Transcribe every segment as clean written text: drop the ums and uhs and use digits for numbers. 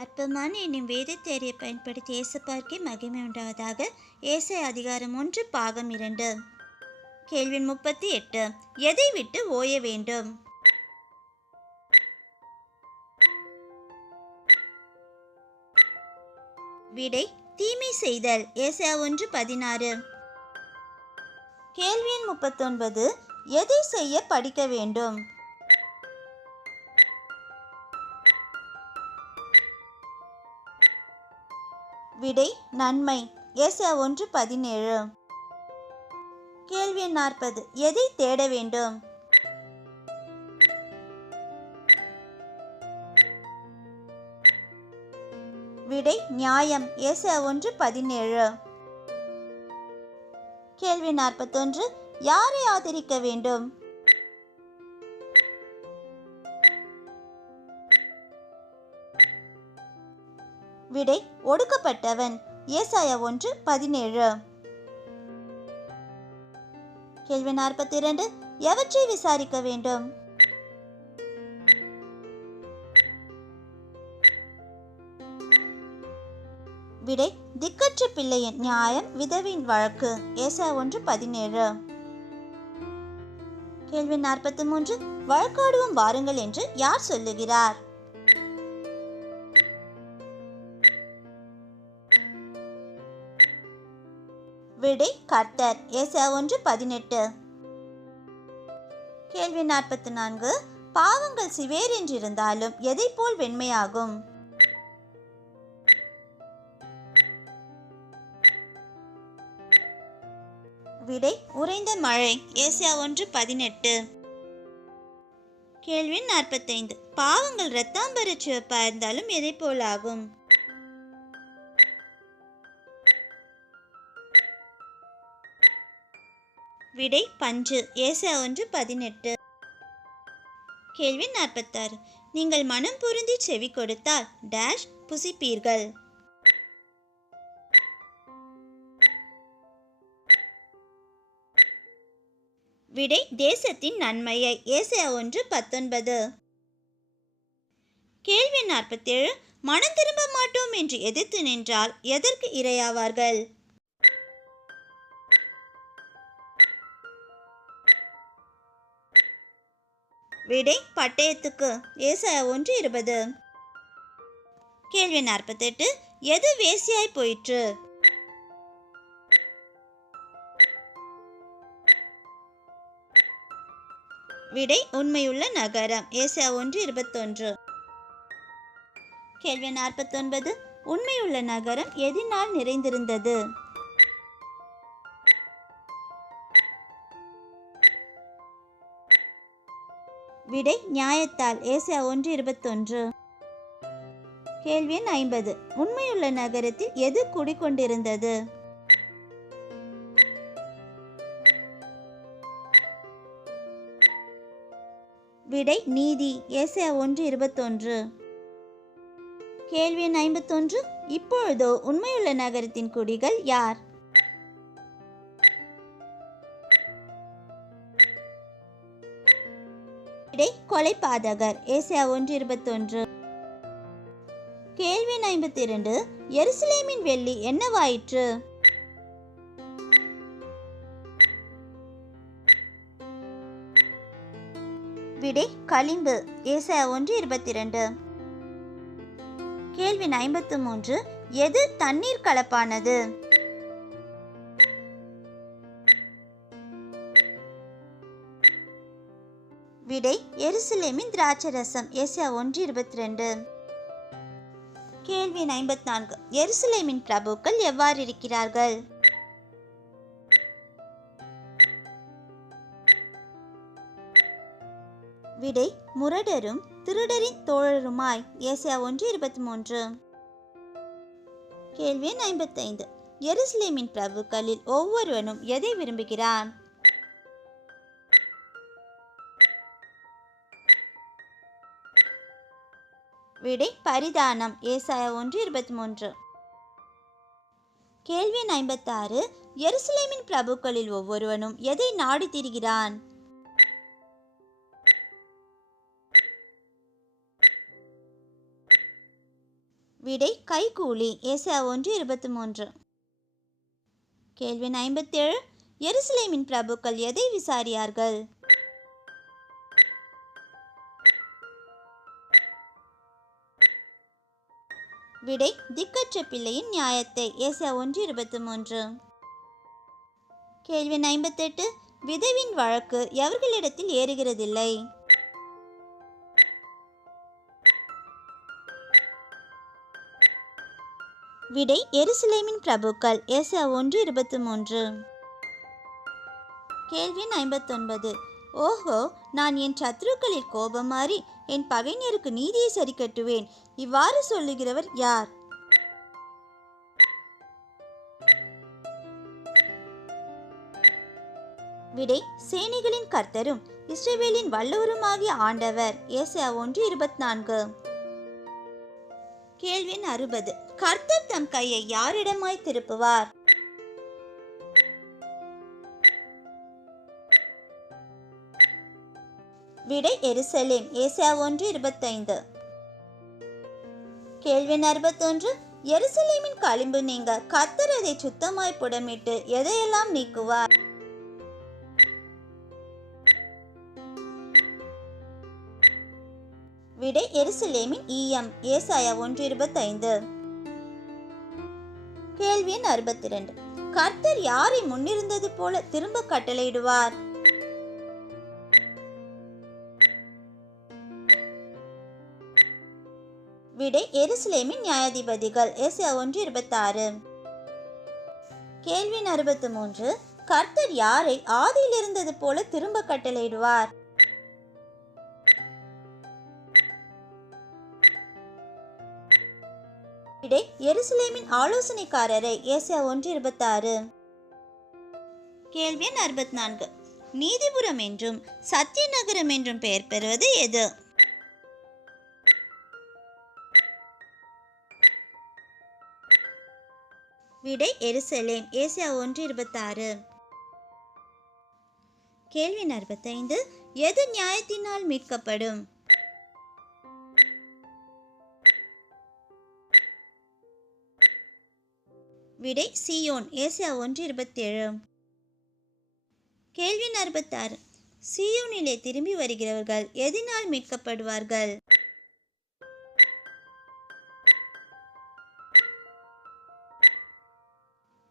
அற்பமான என்னும் வேதத்தேரியை பயன்படுத்தி இயேசுப்பார்க்கே மகிமை உண்டாவதாக. ஏசாயா அதிகாரம் 1 பாகம் 2. கேள்வி 38. எதை விட்டு ஓய வேண்டும்? விடை தீமை செய்தல். ஏசாயா 1:16. கேள்வி 39. எதை செய்ய படிக்க வேண்டும்? விடை நன்மை. ஏசாயா 1:17. கேள்வி 40. எதை தேட வேண்டும்? விடை நியாயம். ஏசாயா 1:17. கேள்வி 41. யாரை ஆதரிக்க வேண்டும்? விடை ஒடுக்கப்பட்டவன். ஏசாயா 1:17. கேள்வி 42. எவற்றை விசாரிக்க வேண்டும்? விடை திக்கற்ற பிள்ளையின் நியாயம், விதவின் வழக்கு. ஏசாயா 1:17. கேள்வி 43. வழக்காடுவோம் வாருங்கள் என்று யார் சொல்லுகிறார்? விடை கர்த்தர். ஏசாயா 1:18. கேள்வி 44. பாவங்கள் சிவேர் என்றிருந்தாலும் எதை போல் வெண்மையாகும்? விடை உறைந்த மழை. ஏசாயா 1:18. கேள்வி 45. பாவங்கள் இரத்தாம்பர சிவப்பா இருந்தாலும் எதை போல் ஆகும்? விடை பஞ்சு. ஏசாயா 1:18. கேள்வி 46. நீங்கள் மனம் பொருந்தி செவி கொடுத்தால் டேஷ் புசிப்பீர்கள். விடை தேசத்தின் நன்மையை. ஏசாயா 1:19. கேள்வி 47. மனம் திரும்ப மாட்டோம் என்று எதிர்த்து நின்றால் எதற்கு இரையாவார்கள்? விடை பட்டயத்துக்கு. ஏசாயா 1:20. கேள்வி 48. எது வேசியாய் போயிற்று? விடை உண்மையுள்ள நகரம். ஏசாயா 1:21. கேள்வி 49. உண்மையுள்ள நகரம் எதினால் நிறைந்திருந்தது? விடை நியாயத்தால். ஏசாயா 1:21. கேள்வி 50. உண்மையுள்ள நகரத்தில் எது குடிக்கொண்டிருந்தது? விடை நீதி. ஏசாயா 1:21. கேள்வி 51. இப்பொழுதோ உண்மையுள்ள நகரத்தின் குடிகள் யார்? விடை கொலைபாதகர். ஏசாயா 1:21. கேள்வி 52. எருசலேமின் வெள்ளி என்னவாயிற்று? விடை களிம்பு. ஏசாயா 1:22. கேள்வி 53. எது தண்ணீர் கலப்பானது? விடை எருசலேமின் திராட்சரசம். ஏசாயா 1:22. கேள்வி 54. எருசலேமின் பிரபுக்கள் எவ்வாறு இருக்கிறார்கள்? விடை முரடரும் திருடரின் தோழருமாய். ஏசாயா 1:23. கேள்வி 55. எருசலேமின் பிரபுக்களில் ஒவ்வொருவனும் எதை விரும்புகிறான்? விடை பரிதானம். ஏசாயா 1:23. கேள்வி 56. எருசலேமின் பிரபுக்களில் ஒவ்வொருவனும் எதை நாடி திரிகிறான்? விடை கைக்கூலி. ஏசாயா 1:23. கேள்வி 57. எருசலேமின் பிரபுக்கள் எதை விசாரியார்கள்? விடை திக்கற்ற பிள்ளையின் நியாயத்தை. ஏசாயா 1:23. கேள்வி 58. விதவின் வழக்கு எவர்களிடத்தில் ஏறுகிறதில்லை? விடை எருசலேமின் பிரபுக்கள். ஏசாயா 1:23. கேள்வி 59. ஓஹோ, நான் என் சத்துருக்களில் கோபமாறி என் பகைஞருக்கு நீதியை சரி கட்டுவேன், இவ்வாறு சொல்லுகிறவர் யார்? விடை சேனைகளின் கர்த்தரும் இஸ்ரவேலின் வல்லவருமாகிய ஆண்டவர். ஏசாயா 1:24. கேள்வி 60. கர்த்தர் தம் கையை யாரிடமாய் திருப்புவார்? விடை எருசலேம். ஏசாயா 1:25. கேள்வி 61. எருசலேமின் களிம்பு நீங்க கர்த்தர் அதை சுத்தமாய் புடமிட்டு எதையெல்லாம் நீக்குவார்? விடை எருசலேமின் ஈயம். ஏசாயா 1:25. கேள்வி 62. கர்த்தர் யாரை முன்னிருந்தது போல திரும்ப கட்டளையிடுவார்? விடை எருசலேமின் நியாயாதிபதிகள். ஏசாயா 1:26. கேள்வி 63. கர்த்தர் யாரை ஆதியில் இருந்தது போல திரும்ப கட்டளையிடுவார்? விடை எருசலேமின் ஆலோசனைக்காரரை. ஏசாயா 1:26. கேள்வி 64. நீதிபுரம் என்றும் சத்திய நகரம் என்றும் பெயர் பெறுவது எது? விடை எருசலேம். ஏசாயா 1:26. கேள்வி 45. எது நியாயத்தினால் மீட்கப்படும்? விடை சீயோன். ஏசாயா 1:27. கேள்வி 46. சீயோனிலே திரும்பி வருகிறவர்கள் எதினால் மீட்கப்படுவார்கள்?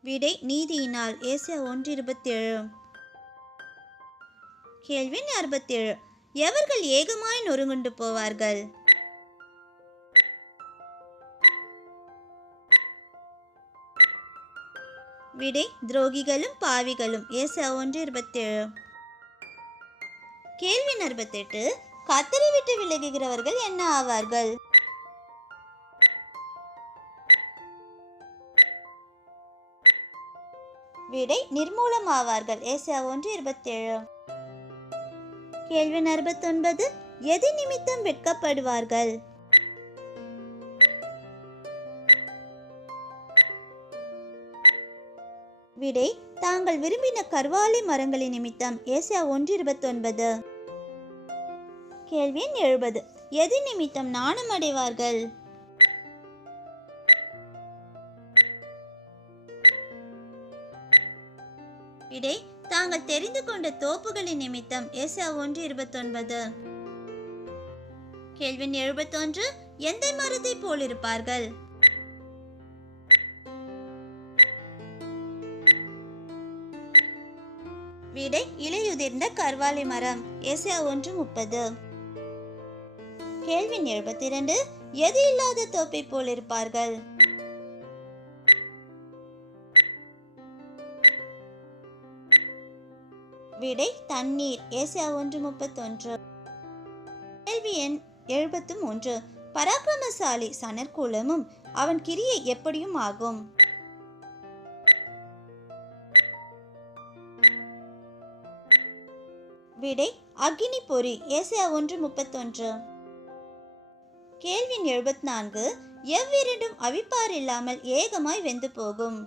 விடை நீதியினால். ஏசாயா 1:27. கேள்வி 47. எவர்கள் ஏகமாய் நொறுங்குண்டு போவார்கள்? விடை துரோகிகளும் பாவிகளும். ஏசாயா 1:27. கேள்வி 48. கர்த்தரை விட்டு விலகுகிறவர்கள் என்ன ஆவார்கள்? விடை நிர்மூலமாவார்கள். ஏசாயா 1:27. கேள்வி 49. எது நிமித்தம் வெட்கப்படுவார்கள்? விடை தாங்கள் விரும்பின கர்வாலி மரங்களின் நிமித்தம். ஏசாயா 1:29. கேள்வி 70. எது நிமித்தம் நாணமடைவார்கள்? விடை தாங்கள் தெரிந்து கொண்ட தோப்புகளின் நிமித்தம். ஏசாயா 1:29. கேள்வி 71. எந்த மரத்தை போல் இருப்பார்கள்? விடை இலையுதிர்ந்த கர்வாலி மரம். ஏசாயா 1:30. கேள்வி 72. எது இல்லாத தோப்பை போல் இருப்பார்கள்? விடை தண்ணீர். ஏசாயா 1:31. கேள்வி எண் 73. பராக்கிரமசாலி சணற்குலமும் அவன் கிரியை எப்படியும் ஆகும்? விடை அக்கினி பொறி. ஏசாயா 1:31. கேள்வி 74. எவ்விரண்டும் அவிப்பார் இல்லாமல் ஏகமாய் வெந்து போகும்?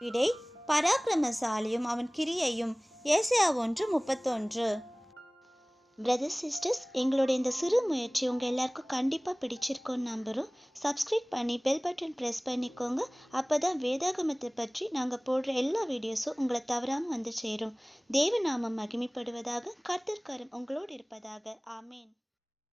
விடை பராக்கிரமசாலியும் அவன் கிரியையும். ஏசாயா 1:31. பிரதர்ஸ் சிஸ்டர்ஸ், எங்களோட இந்த சிறு முயற்சி உங்கள் எல்லாருக்கும் கண்டிப்பாக பிடிச்சிருக்கோன்னு நம்புகிறோம். சப்ஸ்கிரைப் பண்ணி பெல் பட்டன் ப்ரெஸ் பண்ணிக்கோங்க. அப்போ தான் வேதாகமத்தை பற்றி நாங்கள் போடுற எல்லா வீடியோஸும் உங்களை தவறாமல் வந்து சேரும். தேவநாமம் மகிமைப்படுவதாக. கர்த்தர் கரம் உங்களோடு இருப்பதாக. ஆமேன்.